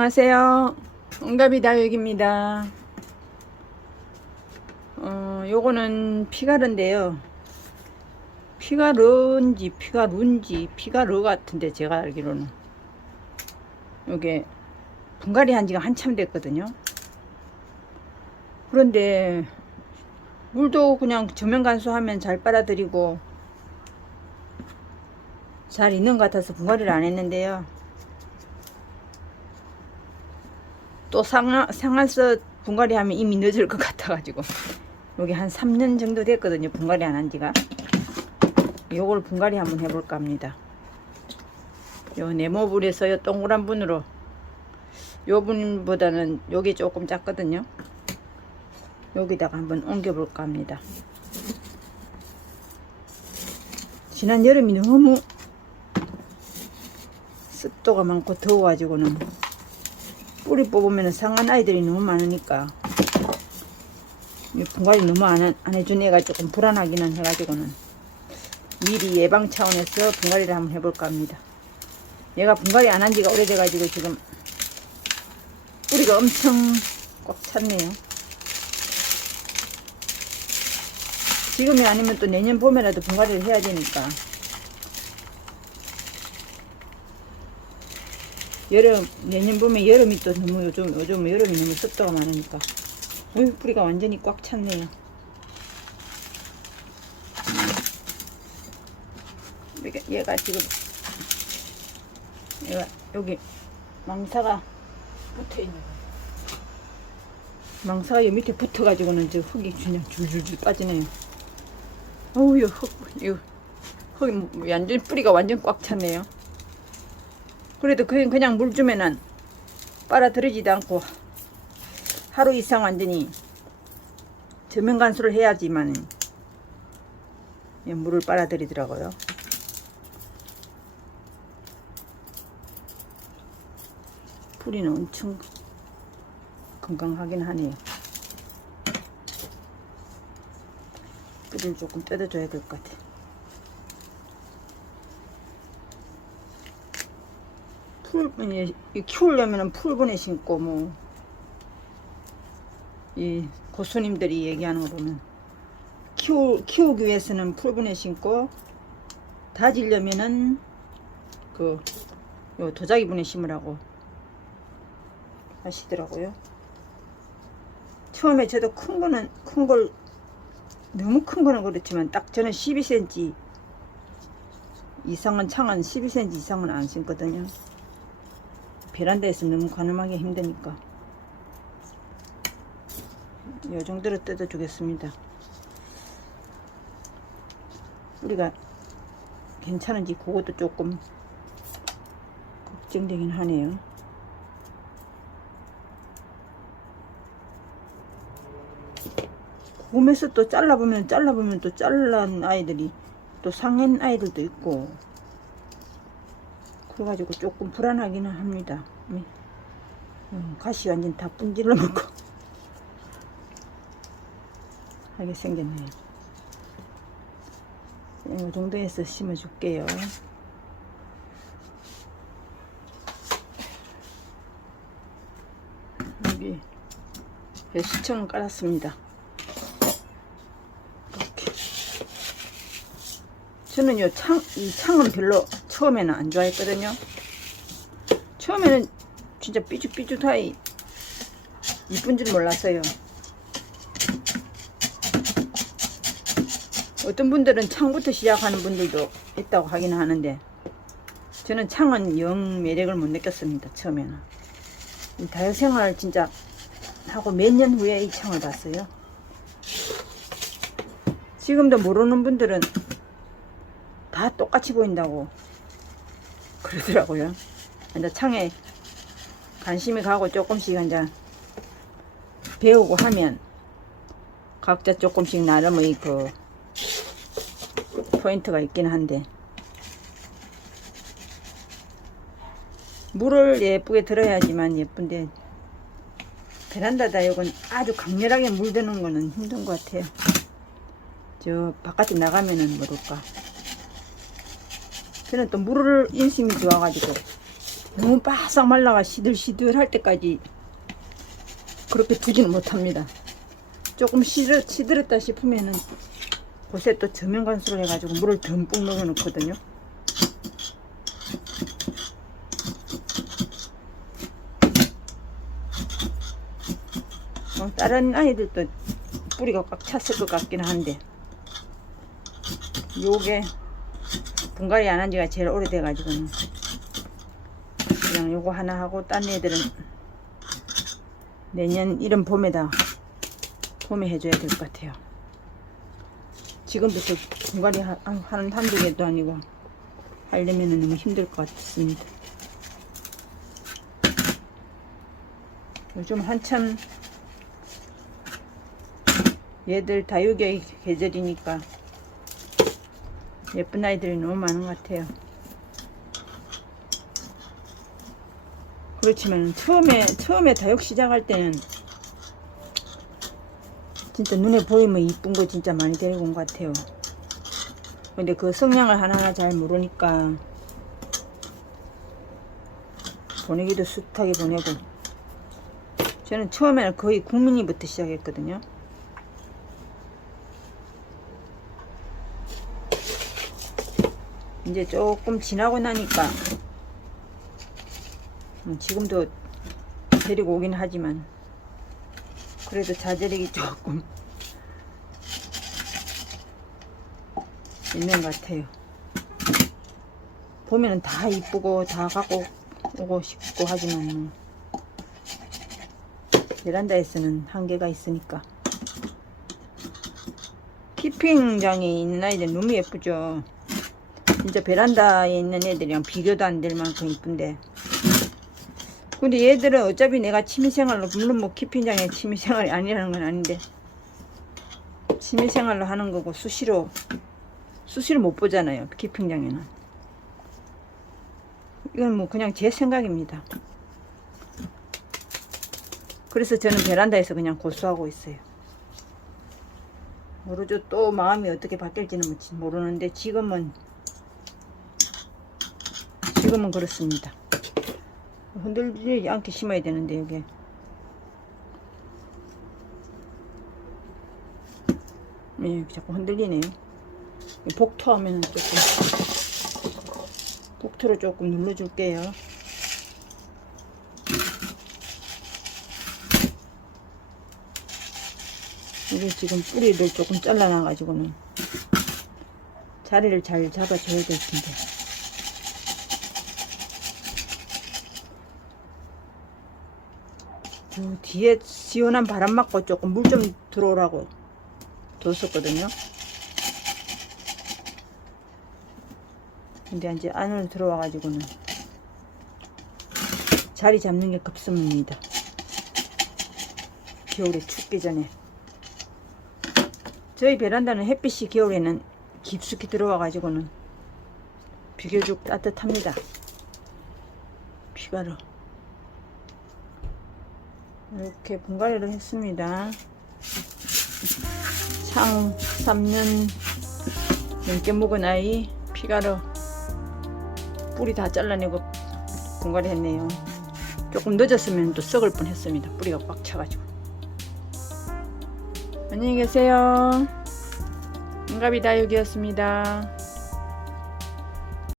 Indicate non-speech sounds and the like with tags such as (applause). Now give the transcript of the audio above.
안녕하세요. 응답이 다육입니다. 어, 요거는 피가르인데요. 피가르인지 피가루인지 피가르 같은데 제가 알기로는 요게 분갈이 한 지가 한참 됐거든요. 그런데 물도 그냥 저면 간수하면 잘 빨아들이고 잘 있는 것 같아서 분갈이를 안 했는데요. 또 상하, 상하서 분갈이 하면 이미 늦을 것 같아가지고. 여기 한 3년 정도 됐거든요. 분갈이 안 한 지가. 요걸 분갈이 한번 해볼까 합니다. 요 네모불에서 요 동그란 분으로. 요 분보다는 요게 조금 작거든요. 여기다가 한번 옮겨볼까 합니다. 지난 여름이 너무 습도가 많고 더워가지고는 뿌리 뽑으면 상한 아이들이 너무 많으니까 이 분갈이 너무 안, 해- 안 해준 애가 조금 불안하기는 해가지고는 미리 예방 차원에서 분갈이를 한번 해볼까 합니다. 얘가 분갈이 안 한 지가 오래돼가지고 지금 뿌리가 엄청 꽉 찼네요. 지금이 아니면 또 내년 봄에라도 분갈이를 해야 되니까 여름 내년 봄에 여름이 또 너무 요즘 요즘 여름이 너무 습도가 많으니까 어휴 뿌리가 완전히 꽉 찼네요. 얘가, 얘가 지금 얘가 여기 망사가 붙어 있는 거예요. 망사가 여기 밑에 붙어가지고는 저 흙이 그냥 줄줄줄 빠지네요. 어우 이 흙, 이 흙이 뭐 완전 뿌리가 완전 꽉 찼네요. 그래도 그냥 물 주면은 빨아들이지도 않고 하루 이상 완전히 저면 간수를 해야지만 예, 물을 빨아들이더라고요. 뿌리는 엄청 건강하긴 하네요. 뿌리를 조금 뜯어줘야 될 것 같아. 풀분에 키우려면은 풀분에 심고 뭐 이 고수님들이 얘기하는 거 보면 키우 키우기 위해서는 풀분에 심고 다지려면은 그 요 도자기 분에 심으라고 하시더라고요. 처음에 저도 큰 거는 큰 걸 너무 큰 거는 그렇지만 딱 저는 12cm 이상은 창은 12cm 이상은 안 심거든요. 베란다에서 너무 가늠하기 힘드니까. 이 정도로 뜯어 주겠습니다. 우리가 괜찮은지 그것도 조금 걱정되긴 하네요. 몸에서 또 잘라보면 잘라보면 또 잘란 아이들이 또 상한 아이들도 있고 그래가지고 조금 불안하기는 합니다. 네. 음, 가시 완전 다 분질러 먹고 (laughs) 하게 생겼네요. 이 정도에서 심어줄게요. 여기 배수청을 깔았습니다. 이렇게. 저는 요 창, 이 창은 별로 처음에는 안 좋아했거든요. 처음에는 진짜 삐죽삐죽하이 이쁜 줄 몰랐어요. 어떤 분들은 창부터 시작하는 분들도 있다고 하긴 하는데 저는 창은 영 매력을 못 느꼈습니다. 처음에는. 이 다육생활 진짜 하고 몇 년 후에 이 창을 봤어요. 지금도 모르는 분들은 다 똑같이 보인다고 그러더라고요. 이제 창에 관심이 가고 조금씩 이제 배우고 하면 각자 조금씩 나름의 그 포인트가 있긴 한데 물을 예쁘게 들어야지만 예쁜데 베란다 다육은 아주 강렬하게 물 드는 거는 힘든 것 같아요. 저 바깥에 나가면은 모를까. 저는 또 물을 인심이 좋아가지고 너무 바싹 말라가 시들시들 할 때까지 그렇게 두지는 못합니다. 조금 시들, 시들었다 싶으면은 곳에 또 저면 관수를 해가지고 물을 듬뿍 넣어 놓거든요. 어, 다른 아이들도 뿌리가 꽉 찼을 것 같긴 한데 요게 분갈이 안 한 지가 제일 오래돼가지고는 그냥 요거 하나 하고 딴 애들은 내년 이른 봄에다 봄에 해줘야 될 것 같아요. 지금부터 분갈이 하- 한- 하는 한두 개도 아니고 하려면 너무 힘들 것 같습니다. 요즘 한참 얘들 다육의 계절이니까 예쁜 아이들이 너무 많은 것 같아요. 그렇지만 처음에 처음에 다육 시작할 때는 진짜 눈에 보이면 이쁜 거 진짜 많이 데리고 온 것 같아요. 근데 그 성향을 하나하나 잘 모르니까 보내기도 숱하게 보내고 저는 처음에는 거의 국민이부터 시작했거든요. 이제 조금 지나고 나니까 음, 지금도 데리고 오긴 하지만 그래도 자제력이 조금 있는 것 같아요. 보면은 다 이쁘고 다 갖고 오고 싶고 하지만 베란다에서는 한계가 있으니까 키핑장에 있는 아이들 너무 예쁘죠. 진짜 베란다에 있는 애들이랑 비교도 안 될 만큼 이쁜데. 근데 얘들은 어차피 내가 취미생활로 물론 뭐 키핑장에 취미생활이 아니라는 건 아닌데. 취미생활로 하는 거고 수시로 수시로 못 보잖아요 키핑장에는. 이건 뭐 그냥 제 생각입니다. 그래서 저는 베란다에서 그냥 고수하고 있어요. 모르죠. 또 마음이 어떻게 바뀔지는 모르는데 지금은 지금은 그렇습니다. 흔들리지 않게 심어야 되는데 여기 네, 자꾸 흔들리네요. 복토하면 조금 복토로 조금 눌러줄게요. 이게 지금 뿌리를 조금 잘라놔가지고는 자리를 잘 잡아줘야 될 텐데. 그 뒤에 시원한 바람 맞고 조금 물 좀 들어오라고 뒀었거든요. 근데 이제 안으로 들어와가지고는 자리 잡는 게 급습니다. 겨울에 춥기 전에. 저희 베란다는 햇빛이 겨울에는 깊숙이 들어와가지고는 비교적 따뜻합니다. 비가로. 이렇게 분갈이를 했습니다. 창 3년 넘게 먹은 아이 피가루 뿌리 다 잘라내고 분갈이 했네요. 조금 늦었으면 또 썩을 뻔 했습니다. 뿌리가 꽉 차가지고. 안녕히 계세요. 응갑이 다육이었습니다.